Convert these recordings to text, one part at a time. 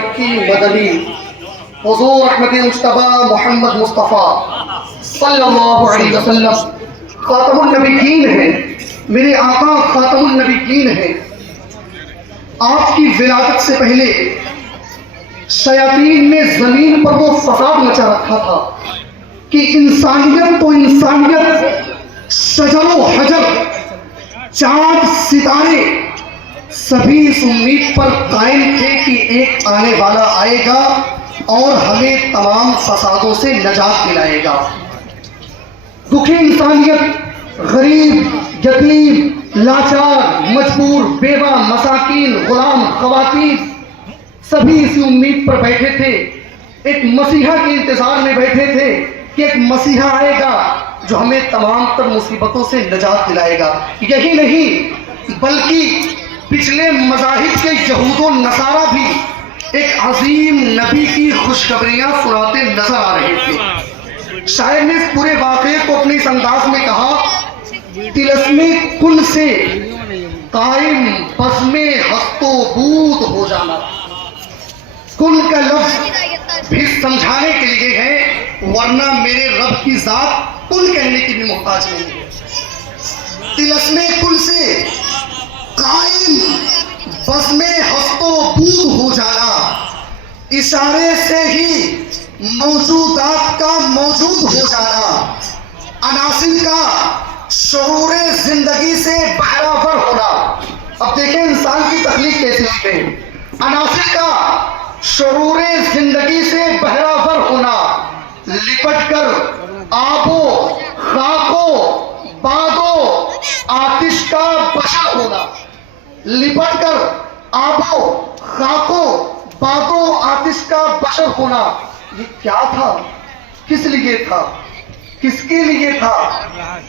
مکی مدنی حضور احمد مجتبی محمد مصطفیٰ صلی اللہ علیہ وسلم خاتم النبیین ہیں، میرے آقا خاتم النبیین ہیں۔ آپ کی ولادت سے پہلے شیاطین نے زمین پر وہ فساد مچا رکھا تھا کہ انسانیت تو انسانیت، شجر و حجر، چاند ستارے سبھی اس امید پر قائم تھے کہ ایک آنے والا آئے گا اور ہمیں تمام فسادوں سے نجات دلائے گا۔ دکھی انسانیت، غریب، یتیم، لاچار، مجبور، بیوہ، مساکین، غلام، خواتین سبھی اسی امید پر بیٹھے تھے، ایک مسیحا کے انتظار میں بیٹھے تھے کہ ایک مسیحا آئے گا جو ہمیں تمام تر مصیبتوں سے نجات دلائے گا۔ یہی نہیں بلکہ پچھلے مذاہب کے یہود و نصارہ بھی ایک عظیم نبی کی خوشخبریاں سناتے نظر آ رہے تھے۔ شاعر نے اس پورے واقعے کو اپنے اس انداز میں کہا، طلسم کن سے قائم بزم ہست و بود ہو جانا۔ کن کا لفظ بھی سمجھانے کے لیے ہے، ورنہ میرے رب کی ذات کن کہنے کی بھی محتاج نہیں ہے۔ طلسم کن سے قائم بزم ہست و بود ہو جانا، اشارے سے ہی موجودات کا موجود ہو جانا، عناصر کا شعور زندگی سے بہراور ہونا۔ اب دیکھیں انسان کی تخلیق کیسے ہوئی ہے، عناصر کا شعور زندگی سے بہراور ہونا، لپٹ کر آب و خاک و باد و آتش کا بشر ہونا، لپٹ کر آب و خاک و باد و آتش کا بشر ہونا۔ یہ کیا تھا؟ کس لیے تھا؟ کس کے لیے تھا؟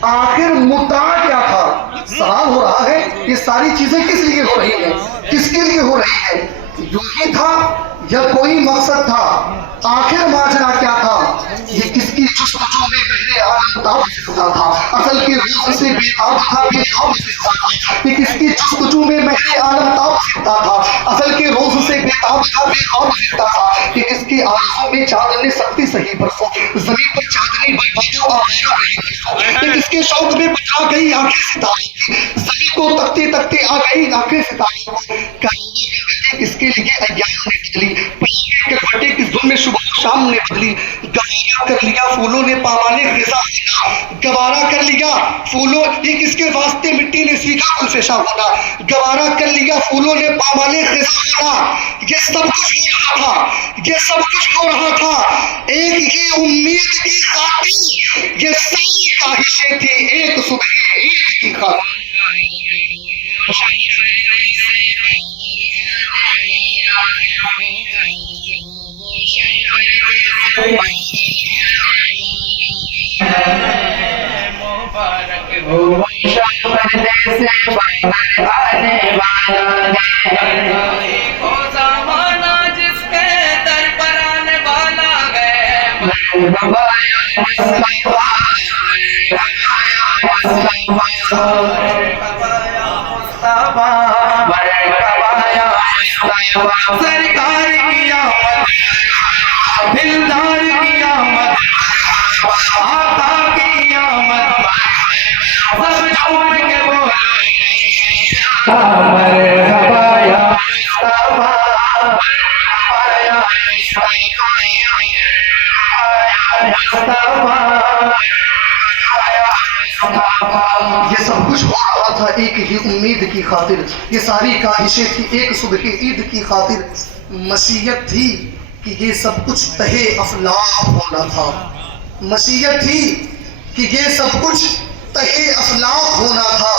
آخر مدعا کیا تھا؟ سوال ہو رہا ہے یہ ساری چیزیں کس لیے ہو رہی ہیں، کس کے لیے ہو رہی ہیں؟ یوں ہی تھا یا کوئی مقصد تھا؟ آخر ماجرا کیا تھا؟ یہ کس کی جستجو میں بہر عالم تاب سکتا تھا؟ اصل کے روح سے بے تاب تھا، بے تاب سکتا تھا۔ یہ کس کی جستجو میں بہر عالم تاب سکتا تھا؟ اصل کے روح سے بے تاب تھا، بے تاب سکتا تھا۔ یہ کس کی آرزو میں چاند نے سکتی صحیح برسوں، زمین پر چاندنی بربادو آغیرہ رہی برسوں۔ یہ کس کے شوق میں بچا گئی آنکھیں ستاروں کی، زمین کو تکتے تکتے آ گئی آنکھیں ستاروں کو۔ کس کے لیے ایام نے بدلی، کے پھٹے کس دن میں صبح و شام نے بدلی۔ گوارا کر لیا پھولوں نے پامانے خزاں ہونا، گوارا کر لیا پھولوں، یہ کس کے واسطے مٹی نے سیکھا گلفشاں ہونا، گوارا کر لیا پھولوں نے پامانے خزاں ہونا۔ یہ سب کچھ ہو رہا تھا، یہ سب کچھ ہو رہا تھا ایک یہ امید کی خاطر، یہ ساری خواہشیں تھی ایک صبح عید کی خاطر۔ جس کے در پر آنے والا گئے سرکار کی آمد، دلدار کی آمد، آقا کی آمد، سب جھوم کے بولے مرحبا یا مصطفیٰ، مرحبا یا یہ سب کچھ ہو رہا تھا ایک ہی امید کی خاطر، یہ ساری خواہشیں تھی ایک صبح عید کی خاطر۔ مشیت تھی کہ یہ سب کچھ تہے افلاک ہونا تھا، مشیت تھی کہ یہ سب کچھ تہے افلاک ہونا تھا،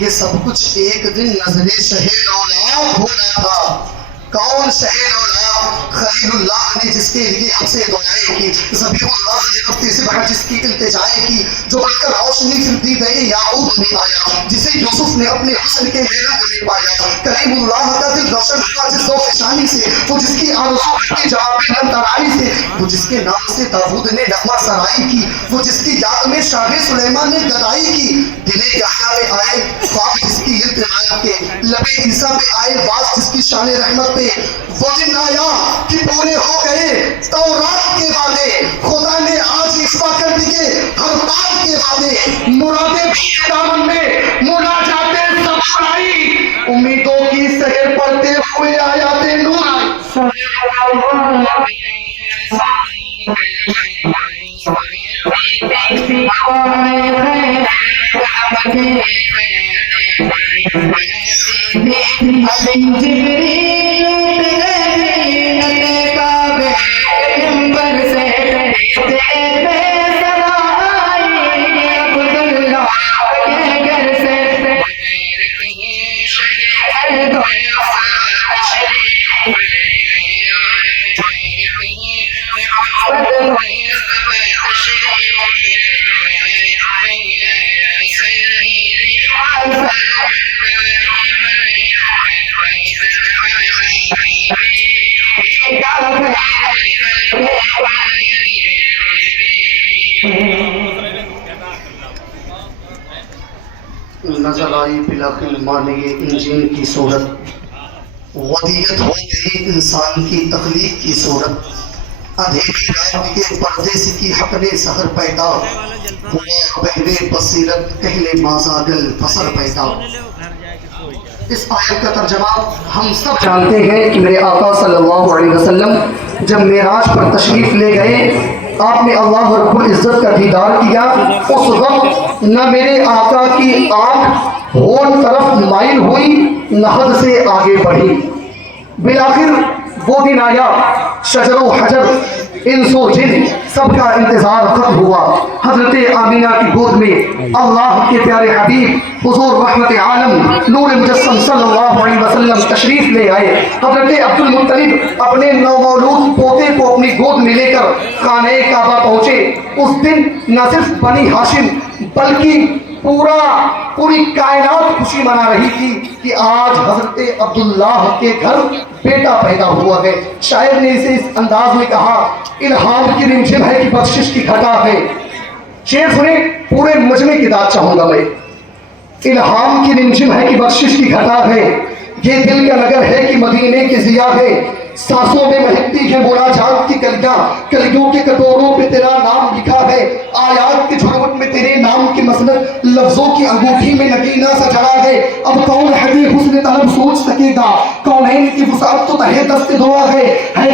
یہ سب کچھ ایک دن نظر شہ لولاک ہونا تھا۔ کون شہ لولاک؟ خلیل اللہ نے جس کے لیے ہم سے دعائیں کی، ذبیح اللہ نے رفتے سے بڑھ جس کی التجائیں کی، جو بن کر روشنی پھر دی گئی یعقوب میں آیا، جسے یوسف نے اپنے حسن کے میرنگ میں پایا۔ کلیم اللہ کا دل روشن ہوا جس ذوق شانی سے، وہ جس کی آرزو کی جواب نمترائی سے، وہ جس کے نام سے داؤد نے نغمہ سرائی کی، وہ جس کی یاد میں شاہ سلیمان نے گدائی کی۔ دل یحییٰ میں آئے خواب جس کی التماس کے، لب عیسیٰ میں آئے باز جس کی شان رحمت پہ وہ دن آیا کہ پورے ہو گئے تورات کے وعدے، خدا نے آج اخفا کر دیے ہر بات کے وعدے، مرادیں بھی دامن میں، مناجاتیں سب آئی، امیدوں کی سحر پڑھتے ہوئے آیات نور آئی۔ نظر آئی بلاخل مانیے انجین کی صورت، ودیت ہو گئی انسان کی تخلیق کی صورت، اندھیری رات کے پردے سے کی حق نے سحر پیدا ہوا، بہرے بصیرت اہل مازاگل فسر پیدا۔ اس آیت کا ترجمہ ہم سب جانتے ہیں کہ میرے آقا صلی اللہ علیہ وسلم جب معراج پر تشریف لے گئے، آپ نے اللہ رب العزت کا دیدار کیا، اس وقت نہ میرے آقا کی آنکھ ہون طرف مائل ہوئی نہ حد سے آگے بڑھی۔ بالآخر وہ دن آیا، شجر و حجر انس و جن سب کا انتظار ختم ہوا، حضرت آمینہ کی گود میں اللہ کے پیارے حبیب حضور رحمت عالم نور مجسم صلی اللہ علیہ وسلم تشریف لے آئے۔ حضرت عبد المطلب اپنے نومولود پوتے کو اپنی گود میں لے کر خانہ کعبہ پہنچے۔ اس دن نہ صرف بنی ہاشم بلکہ پوری کائنات خوشی منا رہی تھی کہ آج حضرت عبداللہ کے گھر بیٹا پیدا ہوا ہے۔ شاعر نے اسے اس انداز میں کہا، الہام کی رمجھم ہے کہ بخشش کی گھٹا ہے۔ شعر سنیں، پورے مجمع کی داد چاہوں گا میں۔ الہام کی رمجھم ہے کہ بخشش کی گھٹا ہے، یہ دل کا نگر ہے کہ مدینے کی ضیاء ہے، سانسوں میں مہکتی ہے مناجات کی کلیاں، کلیوں کے کٹوروں پہ تیرا نام لکھا ہے، آیات کے جھرمٹ میں تیرے نام کی مسند، لفظوں کی انگوٹھی میں نگینہ سا جڑا ہے۔ اب کون حدیث حسن طلب سوچ سکے گا، کونین کی وسعت تو تہے دست دعا ہے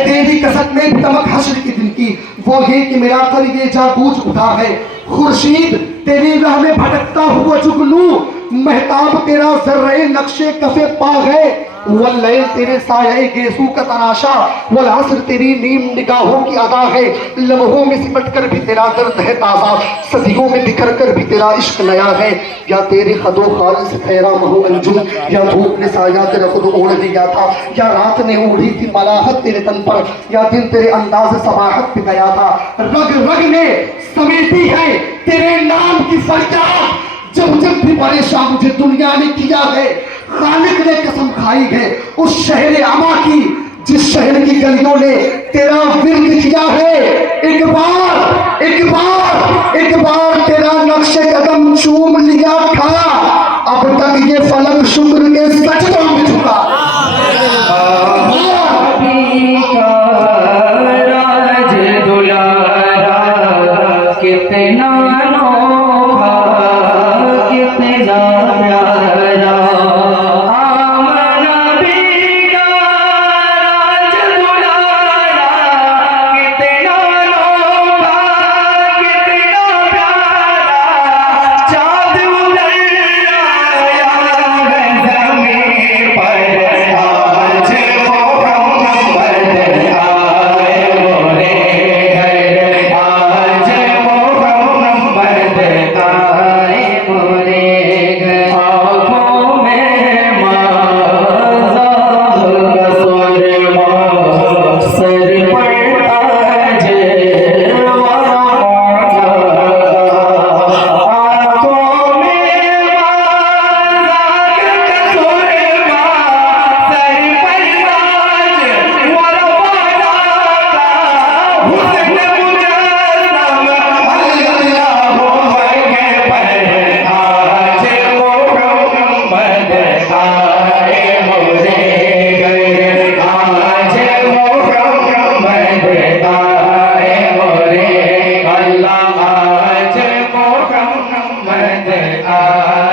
تیری کسک میں بھی تمک حشر کے دن کی، وہ یہ کہ میرا کر یہ جا بوجھ اٹھا ہے۔ خورشید تیری راہ میں بھٹکتا ہوا جگنو، مہتاب تیرا ذرے نقشے کفے پا ہے، واللیل تیرے سایہ گیسو کا تناشا، والعصر تیری نیم نگاہوں کی ادا ہے، لمحوں میں سمٹ کر بھی تیرا درد ہے تازہ، صدیوں میں بکھر کر بھی تیرا عشق نیا ہے، یا تیرے خد و خال سے پھیرا مہو انجم، یا دھوپ نے سایہ تیرا خود اوڑھ لیا تھا، یا رات نے اوڑھی تھی ملاحت تیرے تن پر، یا دن تیرے انداز سماحت پہ گیا تھا، رگ رگ نے سمیٹی ہے تیرے نام کی فریاد، جب بھی پریشان مجھے دنیا نے کیا ہے، خالق نے قسم کھائی ہے اس شہر عما کی جس شہر کی گلیوں نے تیرا ورد کیا ہے، ایک بار تیرا نقش قدم چوم لیا تھا، اب تک یہ فلک شکر کے سجدوں میں جھکا۔ پر اللہ